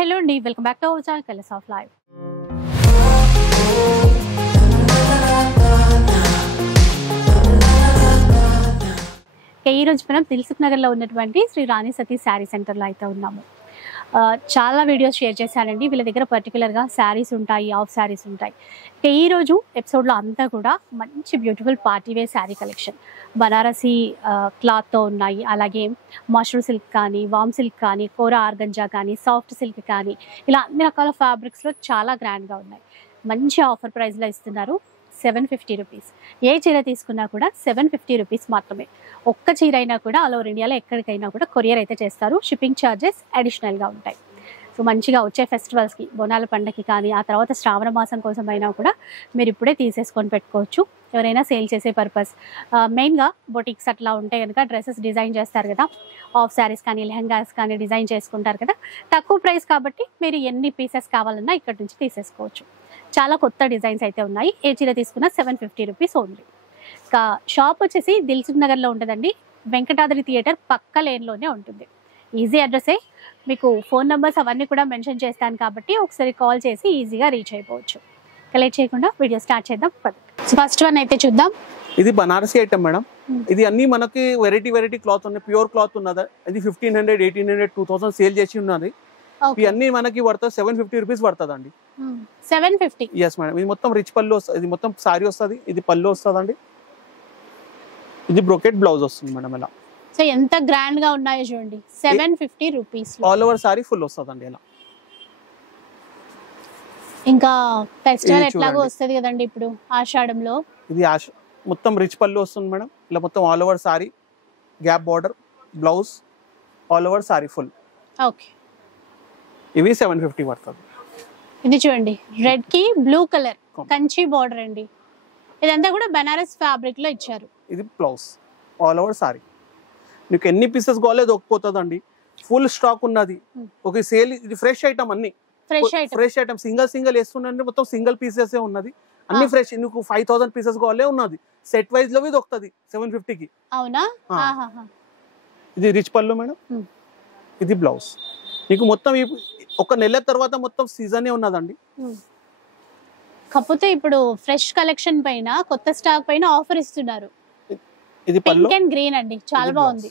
Hello అండి, welcome back to our channel colours of life. ఈ రోజు మనం దిల్సుఖ్ నగర్లో ఉన్నటువంటి శ్రీ రాణి సతీ శారీ సెంటర్లో అయితే ఉన్నాము. చాలా వీడియోస్ షేర్ చేశానండి. వీళ్ళ దగ్గర పర్టికులర్గా శారీస్ ఉంటాయి, ఆఫ్ శారీస్ ఉంటాయి. ఈ రోజు ఎపిసోడ్లో అంతా కూడా మంచి beautiful party wear sari collection Banarasi క్లాత్తో ఉన్నాయి. అలాగే మష్రూమ్ సిల్క్ కానీ, వామ్ సిల్క్ కానీ, కోరా ఆర్గంజా కానీ, సాఫ్ట్ సిల్క్ కానీ, ఇలా అన్ని రకాల ఫ్యాబ్రిక్స్లో చాలా గ్రాండ్గా ఉన్నాయి. మంచి ఆఫర్ ప్రైస్లో ఇస్తున్నారు. 750 రూపీస్. ఏ చీర తీసుకున్నా కూడా 750 రూపీస్ మాత్రమే. ఒక్క చీర అయినా కూడా ఆల్ ఓవర్ ఇండియాలో ఎక్కడికైనా కూడా కొరియర్ అయితే చేస్తారు. షిప్పింగ్ ఛార్జెస్ అడిషనల్గా ఉంటాయి. సో మంచిగా వచ్చే ఫెస్టివల్స్కి, బోనాల పండగకి కానీ, ఆ తర్వాత శ్రావణ మాసం కోసం అయినా కూడా మీరు ఇప్పుడే తీసేసుకొని పెట్టుకోవచ్చు. ఎవరైనా సేల్ చేసే పర్పస్, మెయిన్గా బొటిక్స్ అట్లా ఉంటే కనుక డ్రెస్సెస్ డిజైన్ చేస్తారు కదా, ఆఫ్ శారీస్ కానీ, లెహంగాస్ కానీ డిజైన్ చేసుకుంటారు కదా, తక్కువ ప్రైస్ కాబట్టి మీరు ఎన్ని పీసెస్ కావాలన్నా ఇక్కడ నుంచి తీసేసుకోవచ్చు. చాలా కొత్త డిజైన్స్ అయితే ఉన్నాయి. ఏ చీర తీసుకున్నా 750 రూపీస్ ఓన్లీ. ఇంకా షాప్ వచ్చేసి దిల్సుఖ్ నగర్లో ఉంటుందండి. వెంకటాద్రి థియేటర్ పక్క లేన్లోనే ఉంటుంది. ఈజీ అడ్రస్సే. మీకు ఫోన్ నెంబర్స్ అవన్నీ కూడా మెన్షన్ చేస్తాను కాబట్టి ఒకసారి కాల్ చేసి ఈజీగా రీచ్ అయిపోవచ్చు. కలెక్ట్ చేయకుండా వీడియో స్టార్ట్ చేద్దాం. ఫస్ట్ వన్ అయితే చూద్దాం. ఇది బనారసీ ఐటమ్ మేడం. ఇది అన్ని మనకి వెరైటీ క్లాత్ ఉన్నాయి. ప్యూర్ క్లాత్ ఉన్నది. ఇది 1500, 1800, 2000 సేల్ చేసి ఉన్నది. ఇవన్నీ మనకి పడుతుంది 750 రూపీస్ పడుతుంది అండి. 750. Yes madam. ఇది మొత్తం రిచ్ పళ్ళు వస్తుంది. ఇది మొత్తం సారీ వస్తుంది. ఇది పళ్ళు వస్తుంది అండి. ఇది బ్రోకెట్ బ్లౌజ్ వస్తుంది మేడం. ఇలా సో ఎంత గ్రాండ్ గా ఉన్నాయో చూడండి. 750 rupees all over sari full వస్తుంది అండి. ఇలా ఇంకా ఫెస్టివల్ ఎట్లాగో వస్తుంది కదండి ఇప్పుడు ఆషాఢంలో. ఇది మొత్తం రిచ్ పళ్ళు వస్తుంది మేడం. ఇలా మొత్తం all over sorry, gap border, blouse, all over sari full. Okay. ఇవి 750 పడుతుంది. ఇది చూడండి, రెడ్ కి బ్లూ కలర్ కంచి బార్డర్ అండి. ఇదంతా కూడా బనారస్ ఫ్యాబ్రిక్ లో ఇచ్చారు. ఇది బ్లౌజ్, ఆల్ ఓవర్ సారీ. మీకు ఎన్ని పీసెస్ కావాలో దొరికిపోతుంది అండి. ఫుల్ స్టాక్ ఉన్నది. ఒక సేల్. ఇది ఫ్రెష్ ఐటమ్. అన్ని ఫ్రెష్ ఐటమ్. సింగిల్ వేస్తుండే మొత్తం సింగిల్ పీసెస్ ఉన్నది. అన్ని ఫ్రెష్. నీకు 5000 పీసెస్ కావాలే ఉన్నది. సెట్ వైజ్ లో దొరుకుతుంది 750కి. అవునా? ఇది రిచ్ పళ్ళు మేడం. ఇది బ్లౌజ్. నీకు మొత్తం ఒక నెల తర్వాత మొత్తం సీజనే ఉన్నదండి. కాకపోతే ఇప్పుడు ఫ్రెష్ కలెక్షన్ పైన, కొత్త స్టాక్ పైన ఆఫర్ ఇస్తున్నారు. ఇది పళ్ళు పింక్ అండ్ గ్రీన్ అండి, చాలా బాగుంది.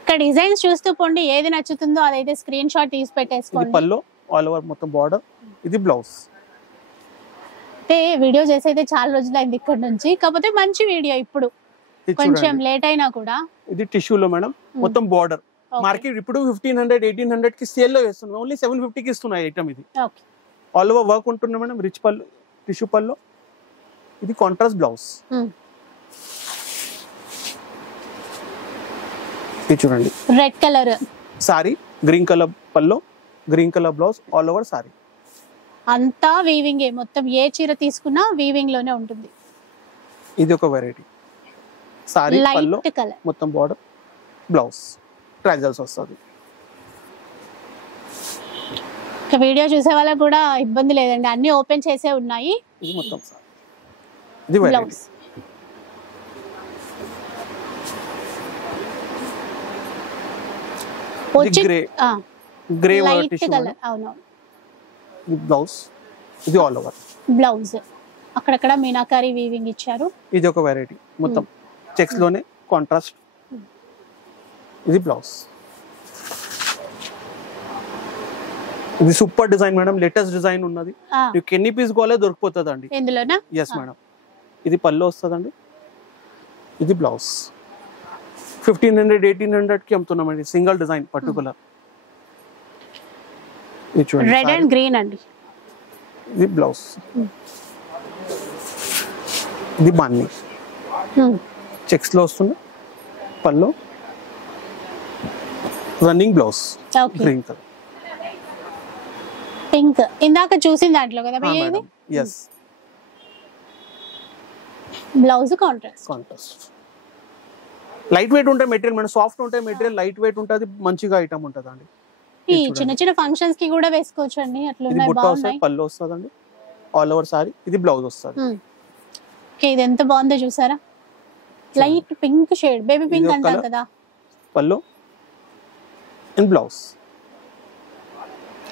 ఇక్కడ డిజైన్స్ చూస్తూ పోండి, ఏది నచ్చుతుందో అదైతే స్క్రీన్ షాట్ తీసి పెట్టేసుకోండి. పళ్ళు ఆల్ ఓవర్ మొత్తం బార్డర్. ఇది బ్లౌజ్. అంటే వీడియో చేసి అయితే చాలా రోజులు అయింది ఇక్కడ నుంచి. కాకపోతే మంచి వీడియో. ఇప్పుడు కొంచెం లేట్ అయినా కూడా. ఇది టిష్యూలో మేడం. మొత్తం బార్డర్. మార్కెట్ ఇప్పుడు 1500, 1800 కి సేల్ లో వేస్తున్నాం. ఓన్లీ 750కి ఇస్తున్నాయి ఐటమ్. ఇది ఆల్ ఓవర్ వర్క్ ఉంటుంది మేడం. రిచ్ పళ్ళు, టిష్యూ పళ్ళు. ఇది కాంట్రాస్ట్ బ్లౌజ్. ఇది చూడండి, red colour sari, green colour పళ్ళు, green colour blouse, all over sari. అంతా వీవింగ్. మొత్తం ఏ చీర తీసుకున్నా వీవింగ్ లోనే ఉంటుంది. ఇది ఒక వెరైటీ. సారీ, పళ్ళు, మొత్తం బార్డర్, బ్లౌజ్, ట్రైజల్స్ వస్తుంది. వీడియో చూసే వాళ్ళకి కూడా ఇబ్బంది లేదండి, అన్ని ఓపెన్ చేసే ఉన్నాయి. ఇది మొత్తం సారీ. ఇది వెరైటీ. Grey light colour. అవును. ఇది బ్లౌజ్. ఇది ఆల్ ఓవర్ బ్లౌజ్. అక్కడక్కడ మీనాకారి వీవింగ్ ఇచ్చారు. ఇది ఒక వెరైటీ. మొత్తం చెక్స్ లోనే కాంట్రాస్ట్. ఇది బ్లౌజ్. ఇది super design madam. Latest design ఉన్నది. మీకు ఎన్ని పీస్ కావాలో దొరికిపోతుంది అండి ఇందులోనా. Yes madam. ఇది పళ్ళు వస్తుందండి. ఇది బ్లౌజ్. 1500, 1800 కి అమ్ముతున్నామండి single design particular. Red and green అండి. ఇది బ్లౌజ్. ఇది బాన్ని చెక్స్ లో వస్తుంది. పళ్ళు, running blouse, green colour. Pink ఇందాక చూసిన దాంట్లో కదా భయ్యా ఇది. yes. Blouse contrast. Light weight ఉంటే మెటీరియల్ మేడం. సాఫ్ట్ ఉంటే మెటీరియల్, లైట్ వెయిట్ ఉంటుంది. మంచిగా ఐటమ్ ఉంటుంది అండి. ఈ చిన్న ఫంక్షన్స్ కి కూడా వేసుకోవచ్చు అండి. అట్లా ఉన్నాయి, బాగున్నాయి. పళ్ళు వస్తుందండి, ఆల్ ఓవర్ సారీ. ఇది బ్లౌజ్ వస్తుంది. ఓకే. ఇది ఎంత బాగుందో చూసారా. Light pink shade, baby pink అంటారు కదా. పళ్ళు అండ్ బ్లౌజ్.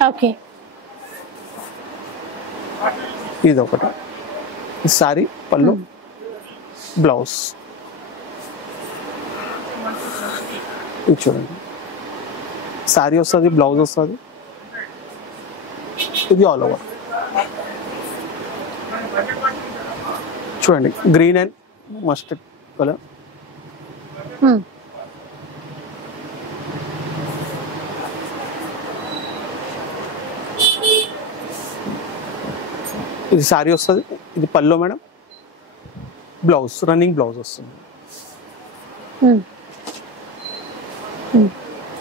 ఓకే. ఇది ఒకటి సారీ పళ్ళు, బ్లౌజ్. ఇది చూడండి సారీ వస్తుంది, బ్లౌజ్ వస్తుంది. ఇది ఆల్ ఓవర్. చూడండి గ్రీన్ అండ్ మస్టర్డ్ కలర్. ఇది సారీ వస్తుంది, ఇది పళ్ళు మేడం, బ్లౌజ్ రన్నింగ్ బ్లౌజ్ వస్తుంది.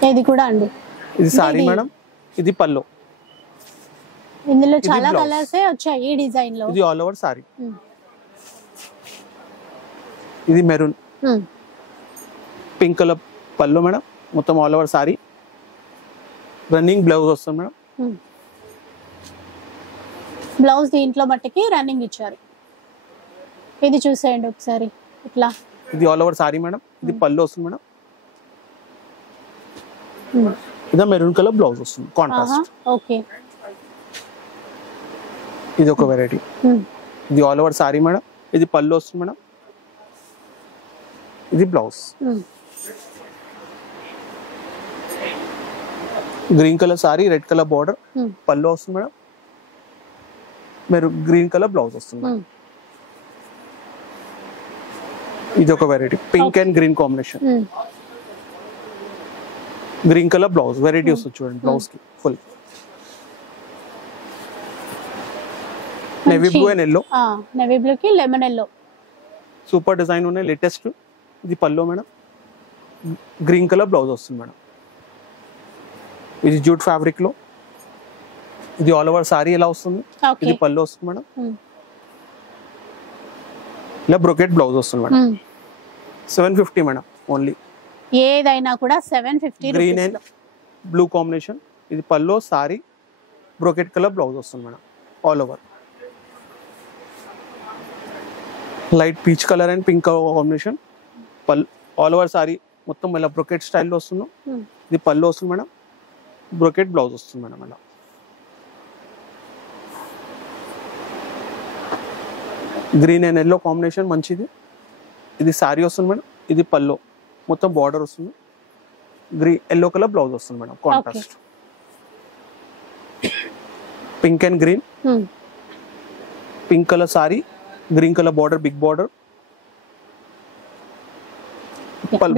ఇది కూడా అండి, ఇది సారీ మేడం, ఇది పళ్ళు. ఇందులో చాలా కలర్స్ వచ్చాయి ఈ డిజైన్ లో. ఇది ఆల్ ఓవర్ సారీ. ఇది మెరూన్ పింక్ కలర్ పళ్ళు మేడం, మొత్తం all over sorry. Running blouse వస్తుంది మేడం. బ్లౌజ్ దీంట్లో మట్టికి రన్నింగ్ ఇచ్చారు. ఇది చూసేయండి ఒకసారి ఇట్లా. ఇది ఆల్ ఓవర్ సారీ మేడం, ఇది పళ్ళు వస్తుంది మేడం. ఇది మెరూన్ కలర్ బ్లౌజ్ వస్తుంది కాంట్రాస్ట్. ఓకే. ఇది ఒక వెరైటీ. ఇది ఆల్ ఓవర్ సారీ మేడం, ఇది పళ్ళు వస్తుంది మేడం, ఇది blouse. Green colour sorry, red colour border, పళ్ళు వస్తుంది మేడం, మీరు గ్రీన్ కలర్ బ్లౌజ్ వస్తుంది. ఇది ఒక variety pink and green combination. Green colour blouse variety వస్తుంది చూడండి. బ్లౌజ్ కి full navy blue and yellow. Navy blue కి లెమన్ ఎల్లో సూపర్ డిజైన్ ఉన్నాయి, లేటెస్ట్. ఇది పళ్ళు మేడం, గ్రీన్ కలర్ బ్లౌజ్ వస్తుంది మేడం. ఇది జూట్ ఫ్యాబ్రిక్ లో. ఇది ఆల్ ఓవర్ సారీ ఎలా వస్తుంది, ఇది పళ్ళు వస్తుంది మేడం. ఇలా బ్రోకెట్ బ్లౌజ్ వస్తుంది మేడం. 750 madam only. ఏదైనా కూడా 750. Green and blue combination. ఇది పళ్ళు, సారీ, బ్రోకెట్ కలర్ బ్లౌజ్ వస్తుంది madam all over. Light peach colour and pink combination. పళ్ళు ఆల్ ఓవర్ సారీ మొత్తం ఇలా బ్రోకెట్ స్టైల్లో వస్తుంది. ఇది పళ్ళు వస్తుంది మేడం, బ్రోకెట్ బ్లౌజ్ వస్తుంది మేడం. అలా గ్రీన్ అండ్ ఎల్లో కాంబినేషన్ మంచిది. ఇది సారీ వస్తుంది మేడం, ఇది పళ్ళు మొత్తం బార్డర్ వస్తుంది. ఎల్లో కలర్ బ్లౌజ్ వస్తుంది madam contrast. Pink and green. Pink colour sari, green colour border, big border,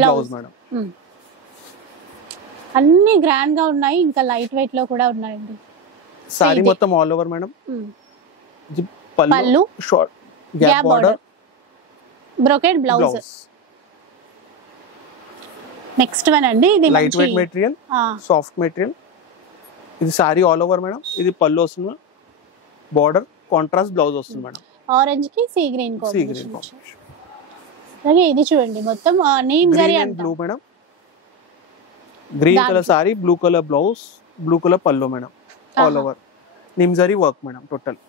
blouse madam. అన్ని గ్రాండ్ గా ఉన్నాయి, ఇంకా లైట్ వెయిట్ లో కూడా ఉన్నాయండి. సారీ మొత్తం ఆల్ ఓవర్ మేడం. పళ్ళు short gap border, brocade blouse. Next one అండి, ఇది light weight material, soft material. ఇది సారీ ఆల్ ఓవర్ మేడం, ఇది పళ్ళు వస్తుంది, బార్డర్ కాంట్రాస్ట్ బ్లౌజ్ వస్తుంది మేడం. ఆరెంజ్ కి సీ గ్రీన్ కాంబినేషన్. అలాగే ఇది చూడండి మొత్తం నీమ్ జరీ అంట. Blue madam, green colour sari, blue colour blouse, blue colour పళ్ళు మేడం ఆల్ ఓవర్. నీమ్ జరీ work madam total.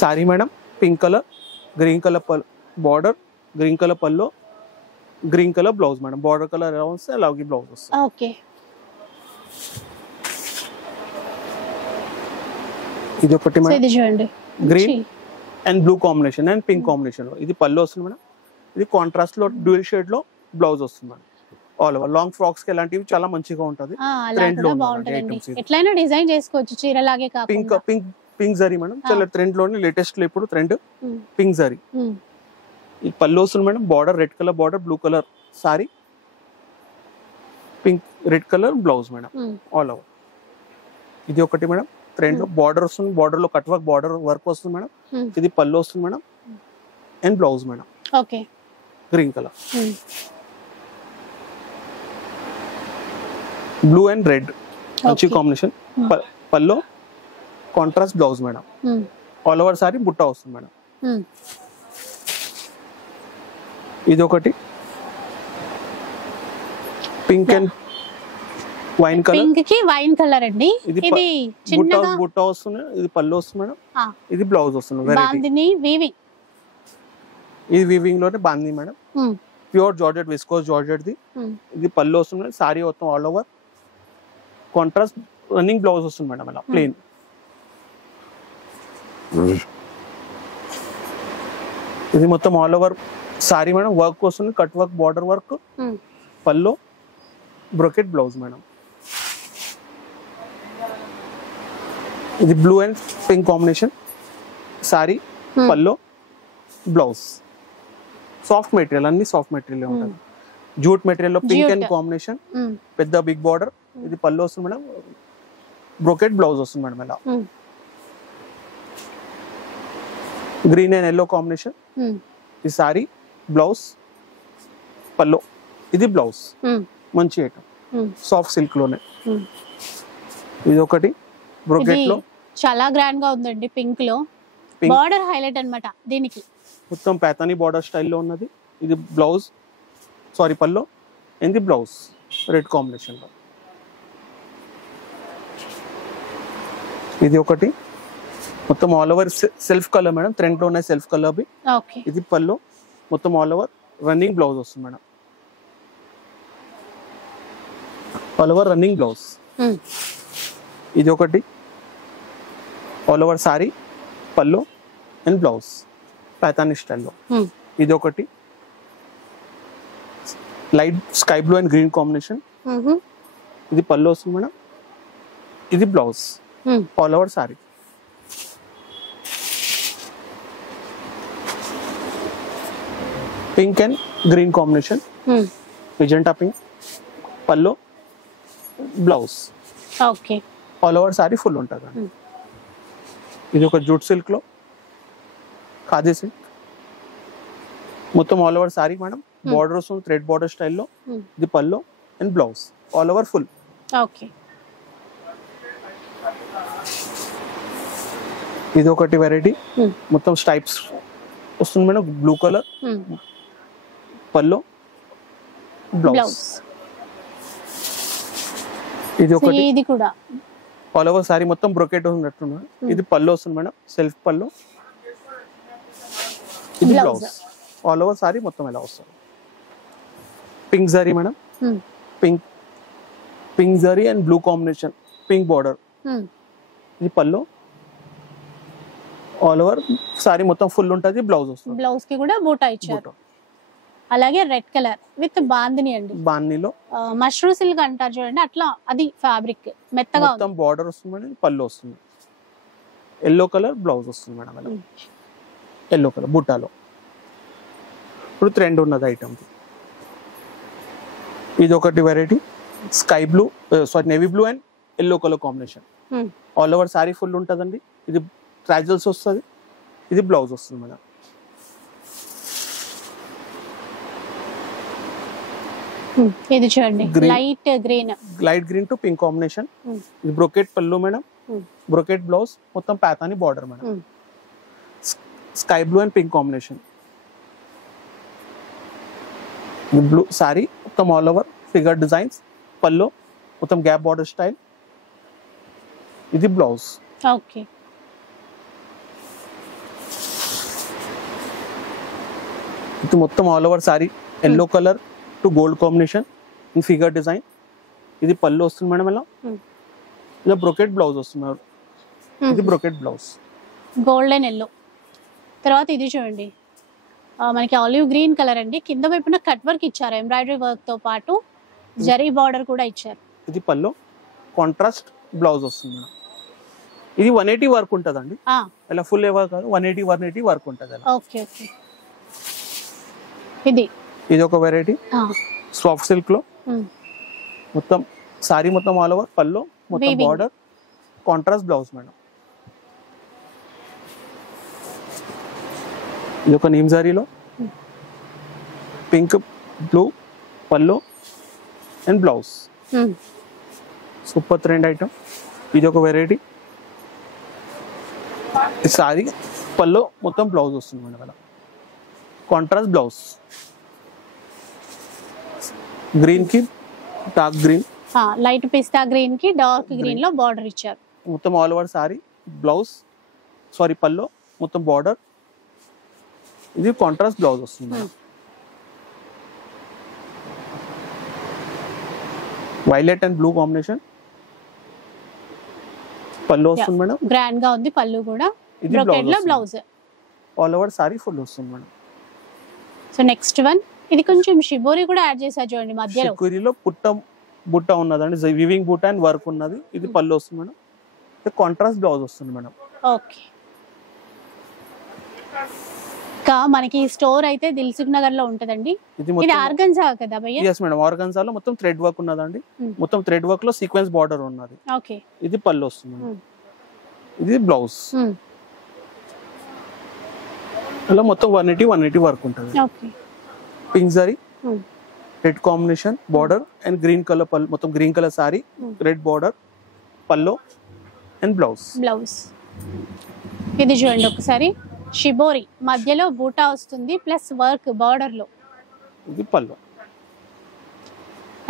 Sari madam pink colour, green colour border, green colour పళ్ళు, green colour blouse madam. Border colour ఎలా వస్తే అలాగే బ్లౌజ్ వస్తుంది. ఓకే. ఇది ఒకటి మేడం, ఇది చూడండి green and blue combination and pink combination లో. ఇది పళ్ళు వస్తుంది మేడం, ఇది కాంట్రాస్ట్ లో డ్యూయల్ షేడ్ లో బ్లౌజ్ వస్తుంది madam all over. Long frocks కి ఇలాంటివి చాలా మంచిగా ఉంటది. ట్రెండ్ లో ఎట్లైనా డిజైన్ చేసుకోవచ్చు చీరలాగే కాకుండా. Pink pink pink zari madam చాలా ట్రెండ్ లోనే, లేటెస్ట్ లో ఇప్పుడు ట్రెండ్ పింక్ జరీ. ఈ పళ్ళు వస్తుంది madam, border red colour border, blue colour sorry, pink red colour blouse madam all over. ఇది ఒకటి మేడం ట్రెండ్ లో. బార్డర్ వస్తుంది, బార్డర్ లో కట్ వర్క్ బార్డర్ వర్క్ వస్తుంది మేడం. ఇది పళ్ళు వస్తుంది madam and blouse madam. Okay. Green colour, blue and red మంచి కాంబినేషన్. పళ్ళు contrast blouse madam all over sorry, బుట్ట వస్తుంది మేడం. ఇది ఒకటి pink and wine colour. Pink కి వైన్ కలర్ అండి. ఇది చిన్నగా బుట్ట వస్తుంది, ఇది పళ్ళు వస్తుంది మేడం, ఇది బ్లౌజ్ వస్తుంది. బాందిని వీవింగ్. ఇది వీవింగ్ లోనే బాంది madam. Pure georgette viscose georgette ది. ఇది పళ్ళు వస్తుంది, సారీ మొత్తం all over contrast running blouse వస్తుంది మేడం అలా ప్లెయిన్. ఇది మొత్తం all over sari madam work వస్తుంది, కట్ వర్క్ బార్డర్ వర్క్, పళ్ళు బ్రోకెట్ బ్లౌజ్ మేడం. ఇది blue and pink combination sari, పళ్ళు బ్లౌజ్. సాఫ్ట్ మెటీరియల్, అన్ని సాఫ్ట్ మెటీరియల్ ఉంటుంది. జూట్ మెటీరియల్ లో పింక్ అండ్ కాంబినేషన్, పెద్ద బిగ్ బార్డర్. ఇది పళ్ళు వస్తుంది మేడం, బ్రోకెట్ బ్లౌజ్ వస్తుంది మేడం ఇలా. Green and yellow combination. ఈ సారీ బ్లౌజ్, పళ్ళు, ఇది బ్లౌజ్. మంచి ఐటమ్, సాఫ్ట్ సిల్క్ లోనే. ఇది ఒకటి బ్రోకెట్ లో చాలా గ్రాండ్ గా ఉందండి. పింక్ లో బార్డర్ హైలైట్ అన్నమాట దీనికి. మొత్తం పాతాని బార్డర్ స్టైల్లో ఉన్నది. ఇది బ్లౌజ్, సారీ పళ్ళు, ఇది బ్లౌజ్ రెడ్ కాంబినేషన్ లో. ఇది ఒకటి మొత్తం all over self colour madam, trend లో ఉన్నాయి సెల్ఫ్ కలర్ బి. ఇది పళ్ళు మొత్తం ఆల్ ఓవర్ రన్నింగ్ బ్లౌజ్ వస్తుంది madam, all over running blouse. ఇది ఒకటి ఆల్ ఓవర్ సారీ, పళ్ళు అండ్ బ్లౌజ్ పాతాని స్టైల్లో. ఇది ఒకటి light sky blue and green combination. ఇది పళ్ళు వస్తుంది మేడం, ఇది blouse all over sari. Pink and green combination, magenta pink, పళ్ళు blouse. Okay, all over sari full ఉంటుంది. ఇది ఒక జూట్ సిల్క్ లో ఖాదీ సిల్క్, మొత్తం all over sari madam. Border వస్తుంది థ్రెడ్ బార్డర్ స్టైల్లో. ఇది పళ్ళు and blouse all over full. Okay, ఇది ఒకటి వెరైటీ మొత్తం స్టైప్స్ వస్తుంది మేడం, బ్లూ కలర్, పళ్ళు బ్లౌజ్. ఇది ఒకటి, ఇది కూడా ఆల్ ఓవర్ సారీ మొత్తం బ్రోకెట్ ఉన్నట్టు. ఇది పళ్ళు వస్తుంది మేడం, సెల్ఫ్ పళ్ళు. ఇది బ్లౌజ్ ఆల్ ఓవర్ సారీ మొత్తం ఎలా వస్తుంది. Pink zari madam, pink zari and blue combination, pink border. ఇది పళ్ళు ఆల్ ఓవర్ సారీ మొత్తం ఫుల్ ఉంటుంది, బ్లౌజ్ వస్తుంది. బ్లౌజ్ కి కూడా బూటా ఇచ్చారు. అలాగే రెడ్ కలర్ విత్ బాందిని అండి, బాందినిలో మష్రూ సిల్క్ అంటారు చూడండి, అట్లా అది ఫ్యాబ్రిక్ మెత్తగా మొత్తం బార్డర్ వస్తుంది మేడం, పళ్ళు వస్తుంది. ఎల్లో కలర్ బ్లౌజ్ వస్తుంది మేడం అలా, ఎల్లో కలర్ బుట్టాలో. ఇప్పుడు ట్రెండ్ ఉన్నది ఐటమ్. ఇది ఒకటి variety sky blue, sorry navy blue and yellow colour combination. All over sari full ఉంటుందండి. ఇది ట్రాజల్స్ వస్తుంది, ఇది బ్లౌజ్ వస్తుంది మేడం. ఇది చూడండి light green to pink combination. ఇది బ్రోకెట్ పళ్ళు మేడం, బ్రోకెట్ బ్లౌజ్, మొత్తం పాతాని border madam. Sky blue and pink combination. Blue sari మొత్తం ఆల్ ఓవర్ ఫిగర్ డిజైన్స్, పళ్ళు మొత్తం గ్యాప్ బార్డర్ స్టైల్. ఇది బ్లౌజ్. ఓకే, ఇది మొత్తం all over sari yellow colour to gold combination in figure design. ఇది పళ్ళు వస్తుంది మేడం ఇలా. ఇలా బ్రోకెట్ బ్లౌజ్ వస్తుంది. ఇది బ్రోకెట్ బ్లౌజ్ గోల్డెన్ ఎల్లో. తర్వాత ఇది చూడండి మనకి ఆలివ్ గ్రీన్ కలర్ అండి, కింద వైపున కట్ వర్క్ ఇచ్చారు, ఎంబ్రాయిడరీ వర్క్ తో పాటు జరీ బార్డర్ కూడా ఇచ్చారు. ఇది పళ్ళు, కాంట్రాస్ట్ బ్లౌజ్ వస్తుంది మేడం. ఇది 180 వర్క్ ఉంటదండి, ఇలా ఫుల్ వర్క్ కాదు, 180 వర్క్ ఉంటది అలా. ఓకే ఓకే, ఇది ఒక వెరైటీ సాఫ్ట్ సిల్క్ లో మొత్తం సారీ మొత్తం ఆల్ ఓవర్, పళ్ళు మొత్తం బార్డర్, కాంట్రాస్ట్ బ్లౌజ్ మేడం. ఇది ఒక నీమ్ జరీలో పింక్ బ్లూ పళ్ళు and blouse, super trend item. ఇది ఒక వెరైటీ సారీ పళ్ళు మొత్తం బ్లౌజ్ వస్తుంది మేడం అలా, కాంట్రాస్ట్ బ్లౌజ్. గ్రీన్ కి డార్క్ గ్రీన్, లైట్ పిస్తా గ్రీన్ కి డార్క్ గ్రీన్ లో బార్డర్ ఇచ్చారు. మొత్తం all over sorry blouse, sorry పళ్ళు మొత్తం బార్డర్. ఇది కాంట్రాస్ట్ బ్లౌజ్ వస్తుంది. Violet and blue combination. పళ్ళు వస్తుంది మేడం, గ్రాండ్ గా ఉంది పళ్ళు కూడా. బ్రోకెడ్ లో blouse all over sari full వస్తుంది మేడం. సో నెక్స్ట్ వన్, ఇది కొంచెం షిబోరి కూడా యాడ్ చేశారు చూడండి మధ్యలో. షిబోరిలో బుట్ట ఉన్నదండి, వివింగ్ బుట్ట అండ్ వర్క్ ఉన్నది. ఇది పళ్ళు వస్తుంది మేడం, కాంట్రాస్ట్ బ్లౌజ్ వస్తుంది మేడం. ఓకే. ఇంకా మనకి స్టోర్ అయితే దిల్సుఖ్ నగర్ లో ఉంటదండి. ఇది ఆర్గన్జా కదా భయ్యా? yes మేడం, ఆర్గన్జాలో మొత్తం థ్రెడ్ వర్క్ ఉన్నదండి. మొత్తం థ్రెడ్ వర్క్ లో సీక్వెన్స్ బార్డర్ ఉన్నది. ఓకే. ఇది పళ్ళు వస్తుంది, ఇది బ్లౌజ్. అలా మొత్తం 180 వర్క్ ఉంటుంది. Okay. Pink zari red combination border and green colour పళ్ళు, మొత్తం green colour sorry, red border, పళ్ళు అండ్ బ్లౌజ్. ఇది చూడండి ఒకసారి, షిబోరి మధ్యలో బూటా వస్తుంది ప్లస్ వర్క్ బార్డర్ లో. ఇది పళ్ళు.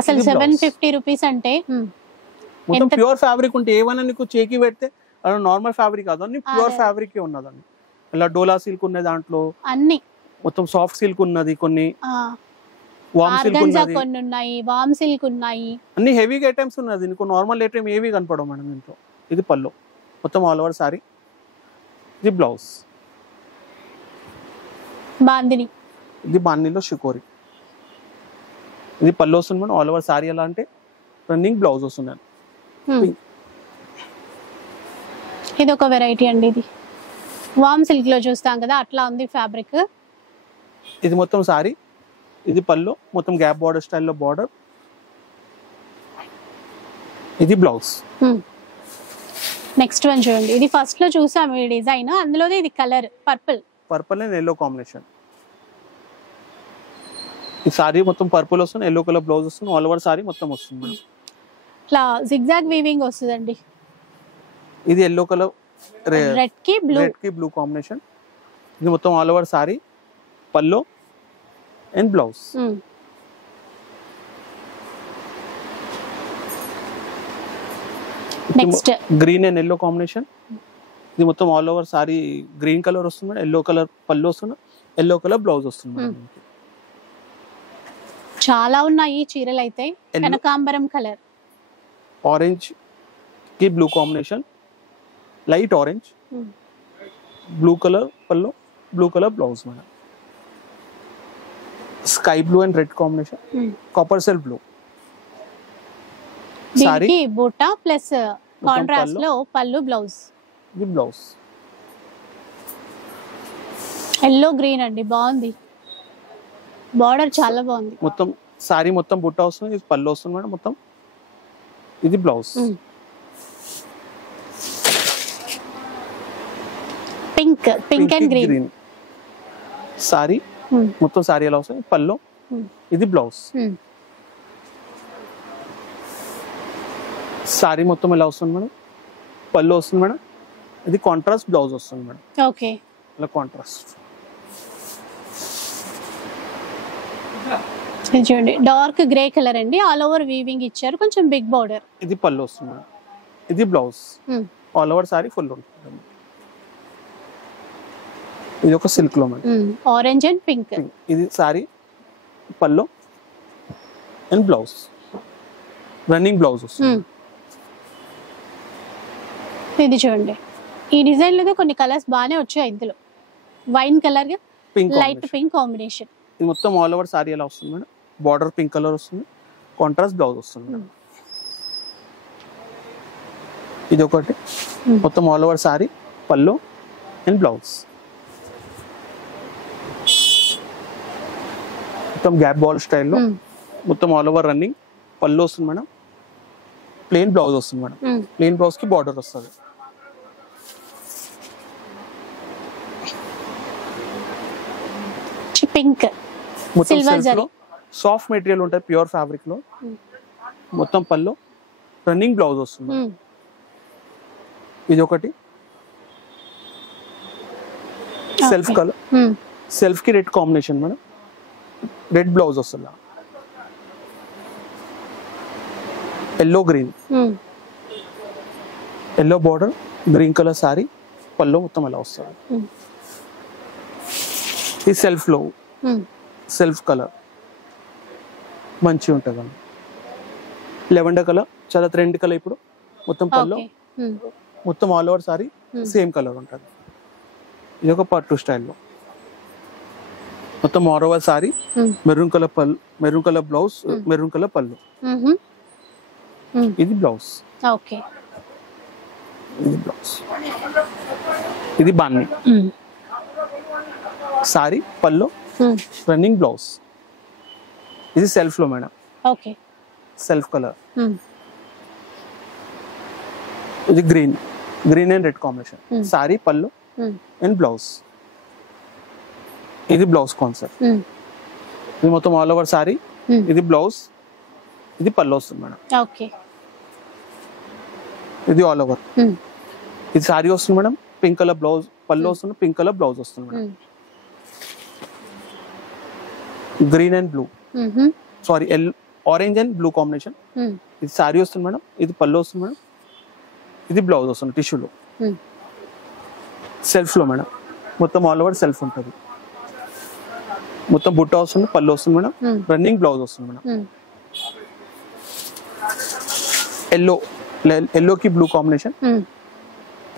అసలు 750 రూపీస్ అంటే మొత్తం ప్యూర్ ఫ్యాబ్రిక్ ఉంటే ఏమైనా నీకు చేకి పెడితే అలా నార్మల్ ఫ్యాబ్రిక్ కాదు, అన్ని ప్యూర్ ఫ్యాబ్రిక్ ఉన్నదండి. ఇలా డోలా సిల్క్ ఉన్నది, దాంట్లో అన్ని మొత్తం సాఫ్ట్ సిల్క్ ఉన్నది, కొన్ని వామ్ సిల్క్ ఉన్నది, కొన్ని ఉన్నాయి, వామ్ సిల్క్ ఉన్నాయి, అన్ని హెవీ ఐటమ్స్ ఉన్నది. నీకు నార్మల్ ఐటమ్ ఏవి కనపడవు మేడం దీంట్లో. ఇది పళ్ళు మొత్తం ఆల్ ఓవర్ సారీ, ఇది బ్లౌజ్. బాందిని, ఇది బాందినిలో షికోరి. ఇది పళ్ళు వస్తుంది మేడం ఆల్ ఓవర్ సారీ. ఎలా అంటే రన్నింగ్ బ్లౌజ్ వస్తుంది. ఇది ఒక వెరైటీ అండి, ఇది వామ్ సిల్క్ లో చూస్తాం కదా అట్లా ఉంది ఫ్యాబ్రిక్. ఇది మొత్తం సారీ, ఇది పళ్ళు, మొత్తం గ్యాప్ బార్డర్ స్టైల్లో బార్డర్, ఇది బ్లౌజ్. నెక్స్ట్ వన్ చూడండి, ఇది ఫస్ట్ లో చూసాము ఈ డిజైన్, అందులోనే ఇది colour purple and yellow combination. ఈ సారీ మొత్తం పర్పుల్ వస్తుంది, ఎల్లో కలర్ బ్లౌజ్ వస్తుంది, ఆల్ ఓవర్ సారీ మొత్తం వస్తుంది. ఇట్లా జిగ్జాగ్ వీవింగ్ వస్తుందండి. ఇది ఎల్లో కలర్ రెడ్ కి బ్లూ కాంబినేషన్. ఇది మొత్తం ఆల్ ఓవర్ సారీ, పళ్ళు and blouse. Next green and yellow combination. ఇది మొత్తం all over sorry green colour వస్తుంది, ఎల్లో కలర్ పళ్ళు వస్తుంది, ఎల్లో కలర్ బ్లౌజ్ వస్తుంది. చాలా ఉన్నాయి చీరలు అయితే. కనకాంబరం కలర్, ఆరెంజ్ కి blue combination, light orange, blue colour పళ్ళు, blue colour blouse madam. Sky blue and red combination, copper సెల్ బ్లూ. సారీ బూటా ప్లస్ కాంట్రాస్ట్ లో పళ్ళు బ్లౌజ్. ఇది బ్లౌజ్. ఎల్లో గ్రీన్ అండి, బాగుంది, బార్డర్ చాలా బాగుంది. మొత్తం సారీ మొత్తం బుట్ట వస్తుంది, ఇది పళ్ళు వస్తుంది మేడం మొత్తం. ఇది blouse. Pink and green sorry మొత్తం సారీ ఎలా వస్తుంది, పళ్ళు, ఇది బ్లౌజ్. సారీ మొత్తం ఎలా వస్తుంది మేడం, పళ్ళు వస్తుంది మేడం, ఇది కాంట్రాస్ట్ బ్లౌజ్ వస్తుంది మేడం. ఓకే. ఇలా కాంట్రాస్ట్. చూడండి డార్క్ గ్రే కలర్ అండి, ఆల్ ఓవర్ వీవింగ్ ఇచ్చారు, కొంచెం బిగ్ బార్డర్. ఇది పళ్ళు వస్తుంది మేడం, ఇది blouse. All over sari full ఉంటుంది. ఇది ఒక సిల్క్ లో మేడం, ఆరెంజ్ అండ్ పింక్. ఇది సారీ, పళ్ళు అండ్ బ్లౌజ్, రన్నింగ్ బ్లౌజ్ వస్తుంది. ఇది చూడండి, ఈ డిజైన్ లో కొన్ని కలర్స్ బాగానే వచ్చాయి. ఇందులో wine colour, light pink combination. ఇది మొత్తం ఆల్ ఓవర్ సారీ ఎలా వస్తుంది మేడం, బార్డర్ పింక్ కలర్ వస్తుంది, కాంట్రాస్ట్ బ్లౌజ్ వస్తుంది. ఇది ఒకటి మొత్తం ఆల్ ఓవర్ సారీ, పళ్ళు అండ్ బ్లౌజ్. మొత్తం గ్యాప్ బాల్ స్టైల్లో మొత్తం ఆల్ ఓవర్ రన్నింగ్, పళ్ళు వస్తుంది మేడం, ప్లెయిన్ బ్లౌజ్ వస్తుంది మేడం. ప్లెయిన్ బ్లౌజ్ కి బార్డర్ వస్తుంది. Pink silver zari, soft material ఉంటుంది, ప్యూర్ ఫ్యాబ్రిక్ లో. మొత్తం పళ్ళు, రన్నింగ్ బ్లౌజ్ వస్తుంది. ఇది ఒకటి సెల్ఫ్ కలర్, సెల్ఫ్ కి red combination madam, red blouse వస్తుంది. Yellow green, yellow border, green colour sari, పళ్ళు మొత్తం అలా వస్తుంది. ఈ సెల్ఫ్ లో సెల్ఫ్ కలర్ మంచిగా ఉంటుంది. లెవెండర్ కలర్ చాలా ట్రెండ్ కలర్ ఇప్పుడు. మొత్తం పల్లో మొత్తం all over sari same colour ఉంటుంది. ఇది ఒక పట్టు స్టైల్లో మొత్తం all over sari. Maroon colour పళ్ళు, maroon colour blouse, maroon colour పళ్ళు. ఇది బ్లౌజ్. ఓకే, ఇది బ్లౌజ్. ఇది బాన్ని సారీ పల్లో రన్నింగ్ బ్లౌజ్. ఇది సెల్ఫ్ లో మేడం. Okay, self colour. ఇది green and red combination. Sari పల్లో అండ్ బ్లౌజ్. ఇది బ్లౌజ్ కాన్సెప్ట్. ఇది మొత్తం ఆల్ ఓవర్ సారీ. ఇది బ్లౌజ్, ఇది పల్లో వస్తుంది మేడం. ఓకే, ఇది ఆల్ ఓవర్. ఇది సారీ వస్తుంది మేడం. పింక్ కలర్ బ్లౌజ్ పల్లో వస్తుంది, పింక్ కలర్ బ్లౌజ్ వస్తుంది madam. Green and blue, sorry orange and blue combination. ఇది సారీ వస్తుంది మేడం. ఇది పల్లో వస్తుంది మేడం. ఇది బ్లౌజ్ వస్తుంది టిష్యూలో. సెల్ఫ్ లో మేడం. మొత్తం ఆల్ ఓవర్ సెల్ఫ్ ఉంటుంది. మొత్తం బుట్ట వస్తుంది, పళ్ళు వస్తుంది మేడం. రన్నింగ్ బ్లౌజ్ వస్తుంది మేడం. ఎల్లోకి బ్లూ కాంబినేషన్.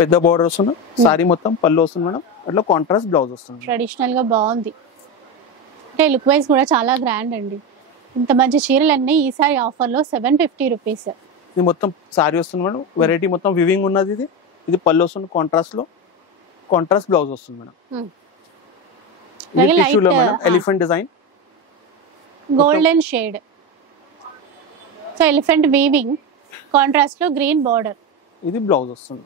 పెద్ద బార్డర్ వస్తుంది. సారీ మొత్తం పళ్ళు వస్తుంది మేడం. అట్లా కాంట్రాస్ట్ బ్లౌజ్ వస్తుంది. ట్రెడిషనల్ గా బాగుంది. అంటే లుక్ వైజ్ కూడా చాలా గ్రాండ్ అండి. ఇంత మంచి చీరలన్నీ ఈసారి ఆఫర్ లో 750 రూపీస్. ఇది మొత్తం సారీ వస్తుంది మేడం. వెరైటీ మొత్తం వివింగ్ ఉన్నది. ఇది పళ్ళు వస్తుంది కాంట్రాస్ట్ లో. కాంట్రాస్ట్ బ్లౌజ్ వస్తుంది మేడం. టిష్యూలో madam. Elephant design, golden shade. So elephant weaving, contrast లో గ్రీన్ బార్డర్. ఇది బ్లౌజ్ వస్తుంది.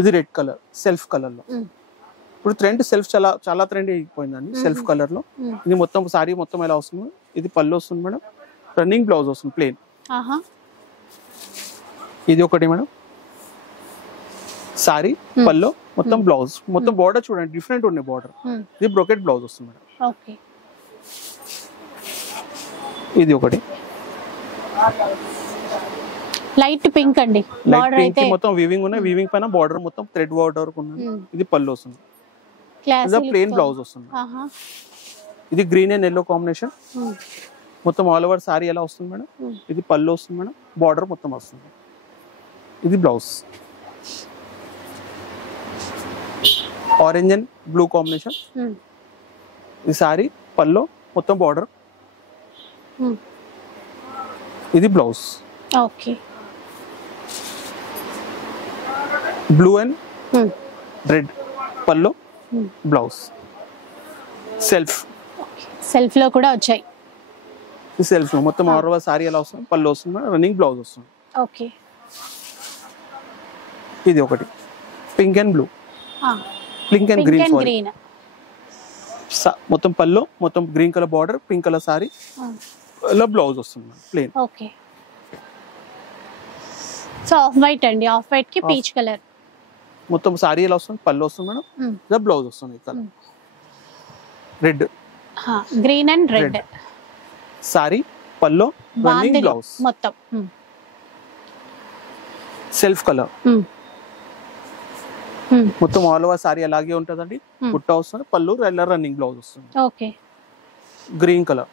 ఇది రెడ్ కలర్ సెల్ఫ్ కలర్ లో. ఇప్పుడు ట్రెండ్ సెల్ఫ్ చాలా ట్రెండ్ అయిపోయిందండి సెల్ఫ్ కలర్ లో. ఇది మొత్తం సారీ మొత్తం ఎలా వస్తుంది. ఇది పళ్ళు వస్తుంది మేడం. రన్నింగ్ బ్లౌజ్ వస్తుంది ప్లేన్. ఇది ఒకటి మేడం. సారీ పల్లో మొత్తం బ్లౌజ్ మొత్తం బార్డర్ చూడండి డిఫరెంట్ ఉన్నాయి బార్డర్. ఇది బ్రోకెట్ బ్లౌజ్ వస్తుంది మేడం. ఓకే, ఇది ఒకటి లైట్ పింక్ అండి. లైట్ పింక్ మొత్తం వీవింగ్ ఉన్నాయి. వీవింగ్ పైన బార్డర్ మొత్తం థ్రెడ్ బార్డర్ ఉన్నది. ఇది పళ్ళు వస్తుంది. ఇది ప్లేన్ బ్లౌజ్ వస్తుంది. ఇది గ్రీన్ అండ్ ఎల్లో కాంబినేషన్. మొత్తం ఆల్ ఓవర్ సారీ ఎలా వస్తుంది మేడం. ఇది పళ్ళు వస్తుంది మేడం. బార్డర్ మొత్తం వస్తుంది. ఇది blouse. Orange and blue combination. ఇది సారీ పల్లో మొత్తం బార్డర్. ఇది blouse. Okay, blue and red pallu blouse. Self లో కూడా వచ్చాయి. ఈ సెల్ఫ్ లో మొత్తం ఆల్ ఓవర్ సారీ ఎలా వస్తుంది. పళ్ళు వస్తుంది మేడం. రన్నింగ్ బ్లౌజ్ వస్తుంది. ఓకే, ఇది ఒకటి pink and blue. Pink and green. మొత్తం పల్లో మొత్తం green colour border, pink colour sari, ఇలా బ్లౌజ్ వస్తుంది plain. Okay, so off white అండి. ఆఫ్ వైట్ కి పీచ్ కలర్. మొత్తం సారీ ఎలా వస్తుంది. పళ్ళు వస్తుంది మేడం. ఇలా బ్లౌజ్ వస్తుంది. Colour red, green and red. Sari pallu running blouse మొత్తం సెల్ఫ్ కలర్. మొత్తం ఆల్ ఓవర్ సారీ అలాగే ఉంటుందండి. బుట్ట వస్తుంది. పళ్ళు రన్నింగ్ బ్లౌజ్ వస్తుంది. Okay, green colour.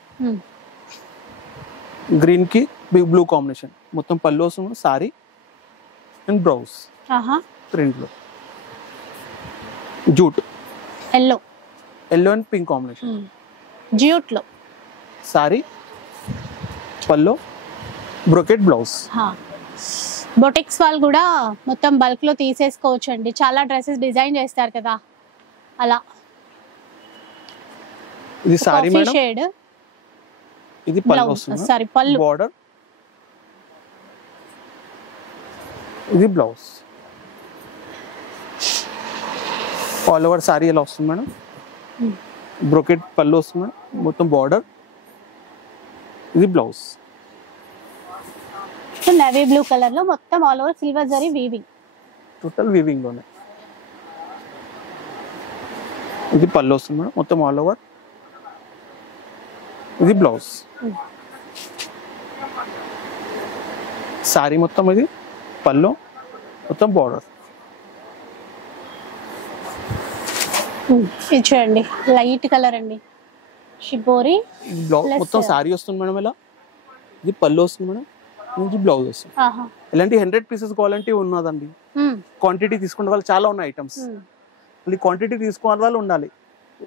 గ్రీన్ కి బ్లూ కాంబినేషన్. మొత్తం పళ్ళు వస్తుంది. సారీ అండ్ బ్లౌజ్ ప్రింట్ లో. Jute yellow and pink combination. Jute లో సారీ పల్లో బ్రోకెట్ బ్లౌజ్. బొటిక్స్ వాళ్ళు కూడా మొత్తం బల్క్ లో తీసేసుకోవచ్చు అండి. చాలా డ్రెస్సెస్ డిజైన్ చేస్తారు కదా అలా. ఇది సారీ మేడం. షేడ్. ఇది పళ్ళు వస్తుంది. సారీ పళ్ళు బార్డర్. ఇది బ్లౌజ్. ఆల్ ఓవర్ సారీ ఎలా వస్తుంది మేడం. బ్రోకెట్ పళ్ళు వస్తుంది మేడం. మొత్తం బార్డర్. ఇది బ్లౌజ్. నేవీ బ్లూ కలర్ లో మొత్తం all over silver zari weaving. Total weaving లోనే. ఇది పళ్ళు వస్తుంది మేడం. మొత్తం ఆల్ ఓవర్. ఇది బ్లౌజ్. సారీ మొత్తం ఇది పళ్ళు మొత్తం బార్డర్. ఇది చూడండి లైట్ కలర్ అండి. షిబోరి బ్లౌజ్ మొత్తం సారీ వస్తుంది మేడం. ఇలా ఇది పళ్ళు వస్తుంది మేడం, ఇది బ్లౌజ్ వస్తుంది. ఇలాంటి 100 పీసెస్ కావాలంటే ఉన్నదండి. క్వాంటిటీ తీసుకునే వాళ్ళు చాలా ఉన్నాయి ఐటమ్స్. మళ్ళీ క్వాంటిటీ తీసుకునే వాళ్ళు ఉండాలి.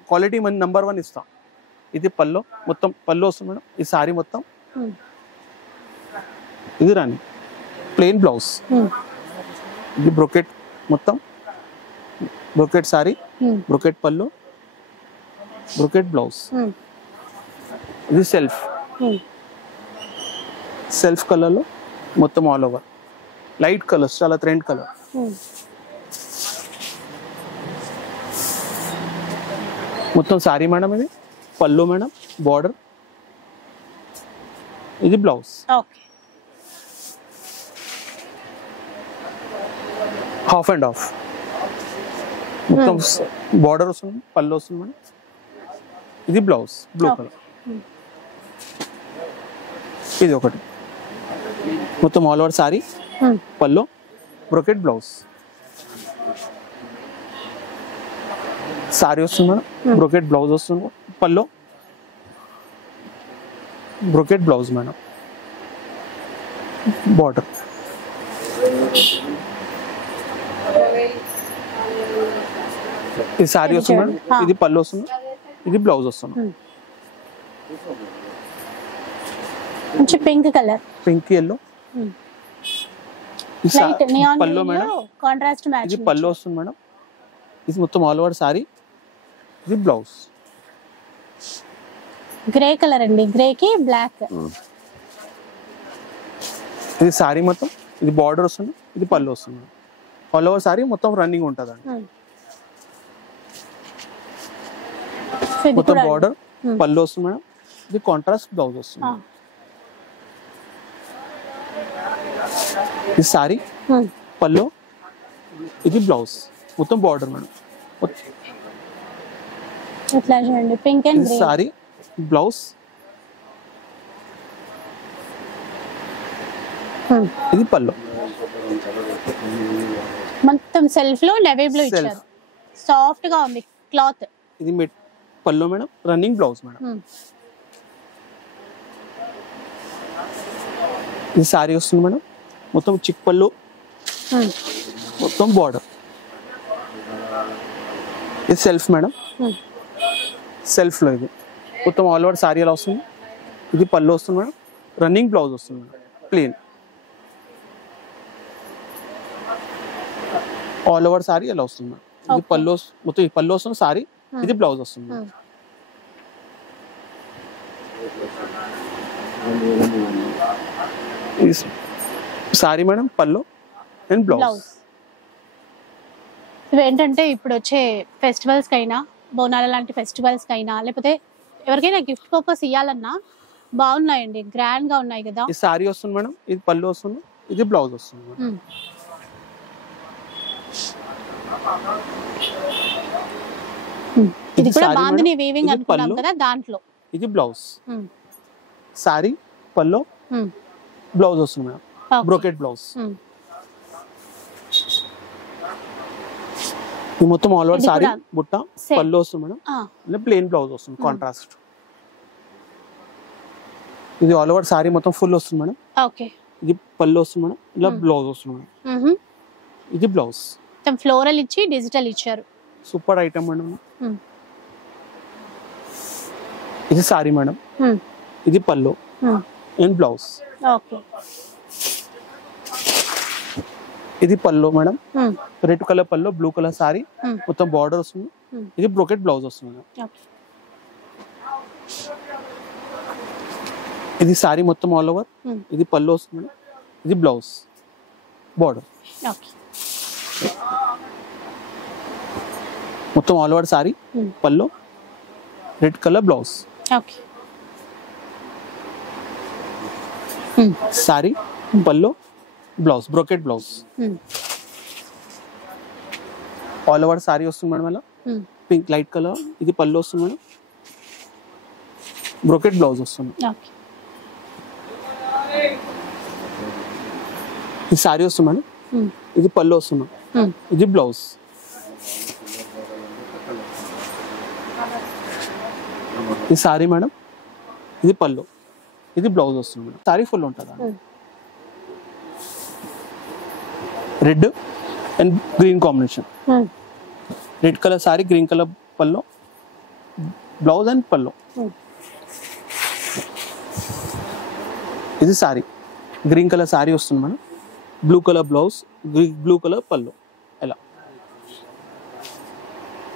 క్వాలిటీ మన నెంబర్ 1 ఇస్తాం. ఇది పళ్ళు, మొత్తం పళ్ళు వస్తుంది మేడం. ఈ సారీ మొత్తం ఇది రాని ప్లెయిన్ బ్లౌజ్. ఇది బ్రోకెట్, మొత్తం బ్రోకెట్ సారీ, బ్రోకెట్ పళ్ళు, బ్రోకెట్ బ్లౌజ్. ఇది సెల్ఫ్ కలర్ లో మొత్తం ఆల్ ఓవర్ లైట్ కలర్స్, చాలా ట్రెండ్ కలర్. మొత్తం సారీ మేడం. ఇది పళ్ళు మేడం, బార్డర్, ఇది బ్లౌజ్. హాఫ్ అండ్ హాఫ్ మొత్తం బార్డర్ వస్తుంది, పళ్ళు వస్తుంది మేడం. ఇది బ్లౌజ్, బ్లూ కలర్. ఇది ఒకటి మొత్తం ఆల్ ఓవర్ సారీ, పళ్ళు, బ్రోకెట్ బ్లౌజ్. సారీ వస్తుంది మేడం, బ్రోకెట్ బ్లౌజ్ వస్తుంది, పళ్ళు, బ్రోకెట్ బ్లౌజ్ మేడం, బార్డర్. ఇది సారీ వస్తుంది మేడం, ఇది పళ్ళు వస్తుంది, ఇది బ్లౌజ్ వస్తుంది. Pink colour, pink yellow. పళ్ళు మేడం, కాంట్రాస్ట్ మ్యాచ్. ఇది పళ్ళు వస్తుంది మేడం. ఇది మొత్తం ఆల్ ఓవర్ సారీ, ఇది బ్లౌజ్. గ్రే కలర్ అండి, గ్రే కి బ్లాక్. ఇది సారీ మొత్తం, ఇది బార్డర్ వస్తుంది, ఇది పళ్ళు వస్తుంది. ఆల్ ఓవర్ సారీ మొత్తం రన్నింగ్ ఉంటుందండి. మొత్తం బార్డర్, పళ్ళు వస్తుంది మేడం. ఇది కాంట్రాస్ట్ బ్లౌజ్ వస్తుంది. ఇది సారీ, పళ్ళు, ఇది బ్లౌజ్, మొత్తం బార్డర్ మేడం. ఇట్లా చూడండి, pink and grey. Sorry, blouse, ఇది పళ్ళు. మొత్తం సెల్ఫ్ లో నేవీ బ్లూ ఇచ్చారు, సాఫ్ట్ గా ఉంది క్లాత్. ఇది పళ్ళు మేడం, రన్నింగ్ బ్లౌజ్ మేడం. ఇది సారీ వస్తుంది మేడం, మొత్తం చిక్ పళ్ళు, మొత్తం బార్డర్. ఇది సెల్ఫ్ మేడం, సెల్ఫ్ లో ఇది మొత్తం ఆల్ ఓవర్ సారీ ఎలా వస్తుంది. ఇది పళ్ళు వస్తుంది మేడం, రన్నింగ్ బ్లౌజ్ వస్తుంది madam, plain all over sari ఎలా వస్తుంది మేడం. ఇది పళ్ళు, మొత్తం ఈ పళ్ళు వస్తుంది సారీ, ఇది బ్లౌజ్ వస్తుంది. సారీ మేడం, పళ్ళు అండ్ బ్లౌజ్. ఇవేంటంటే ఇప్పుడు వచ్చే ఫెస్టివల్స్ కైనా, బోనాల లాంటి ఫెస్టివల్స్ కైనా, లేకపోతే ఎవరికైనా గిఫ్ట్ పర్పస్ ఇవ్వాలన్నా బాగున్నాయండి, గ్రాండ్ గా ఉన్నాయి కదా. ఈ సారీ వస్తుంది మేడం, ఇది పళ్ళు వస్తుంది, ఇది బ్లౌజ్ వస్తుంది మేడం. ఇది కూడా బాందిని వీవింగ్ అనుకున్నాం కదా, దాంట్లో ఇది బ్లౌజ్. సారీ, పళ్ళు, బ్లౌజ్ వస్తుంది మేడం, బ్రోకెట్ బ్లౌజ్. ఇది మొత్తం ఆల్ ఓవర్ సారీ, బుట్ట, పళ్ళు వస్తుంది మేడం, ప్లెయిన్ బ్లౌజ్ వస్తుంది కాంట్రాస్ట్. ఇది ఆల్ ఓవర్ సారీ మొత్తం ఫుల్ వస్తుంది మేడం. ఇది పళ్ళు వస్తుంది మేడం, ఇలా బ్లౌజ్ వస్తుంది మేడం. ఇది బ్లౌజ్. ఫ్లోరల్ ఇచ్చి డిజిటల్ ఇచ్చారు, సూపర్ ఐటమ్ మేడం. ఇది సారీ మేడం, ఇది పళ్ళు అండ్ బ్లౌజ్. ఇది పళ్ళు మేడం, రెడ్ కలర్ పళ్ళు, బ్లూ కలర్ సారీ, మొత్తం బార్డర్ వస్తుంది. ఇది బ్రోకెట్ బ్లౌజ్ వస్తుంది మేడం. ఇది సారీ మొత్తం ఆల్ ఓవర్, ఇది పళ్ళు వస్తుంది మేడం, ఇది బ్లౌజ్, బార్డర్. మొత్తం ఆల్ ఓవర్ సారీ, పళ్ళు, రెడ్ కలర్ బ్లౌజ్. సారీ, పళ్ళు, blouse, brocade blouse. All over sorry వస్తుంది మేడం అలా, పింక్ లైట్ కలర్. ఇది పళ్ళు వస్తుంది మేడం, బ్రోకెట్ బ్లౌజ్ వస్తుంది. ఈ సారీ వస్తుంది మేడం, ఇది పళ్ళు వస్తుంది, ఇది బ్లౌజ్. ఈ సారీ మేడం, ఇది పళ్ళు, ఇది బ్లౌజ్ వస్తుంది మేడం. సారీ ఫుల్ ఉంటుంది. Red and green combination. Red colour sari, green colour పల్లో, బ్లౌజ్ అండ్ పల్లో. ఇది సారీ, గ్రీన్ కలర్ సారీ వస్తుంది madam. Blue colour blouse, blue colour పల్లో. ఎలా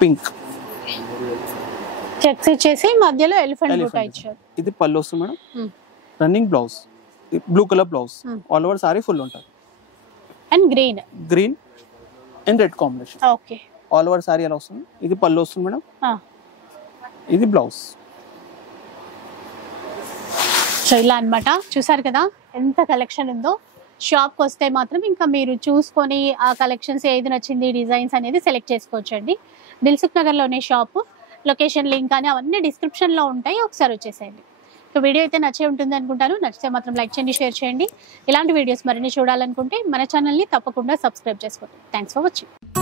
పింక్ చెక్స్ ఇచ్చేసి మధ్యలో ఎలిఫెంట్ బూటా ఇచ్చారు. ఇది పళ్ళు వస్తుంది madam. Running blouse, blue colour blouse. All over sari full ఉంటుంది. And green and red combination. Okay, all over sari ఎలా వస్తుంది. ఇది పళ్ళు వస్తుంది మేడం. ఇది బ్లౌజ్. సో ఇలా అన్నమాట. చూసారు కదా ఎంత కలెక్షన్ ఉందో. షాప్కి వస్తే మాత్రం ఇంకా మీరు చూసుకొని ఆ కలెక్షన్స్ ఏది నచ్చింది, డిజైన్స్ అనేది సెలెక్ట్ చేసుకోవచ్చు అండి. దిల్సుఖ్ నగర్లోనే షాపు. లొకేషన్ లింక్ కానీ అవన్నీ డిస్క్రిప్షన్లో ఉంటాయి, ఒకసారి వచ్చేసేయండి. సో వీడియో అయితే నచ్చే ఉంటుంది అనుకుంటాను. నచ్చితే మాత్రం లైక్ చేయండి, షేర్ చేయండి. ఇలాంటి వీడియోస్ మరిన్ని చూడాలనుకుంటే మన ఛానల్ని తప్పకుండా సబ్స్క్రైబ్ చేసుకోండి. Thanks for watching.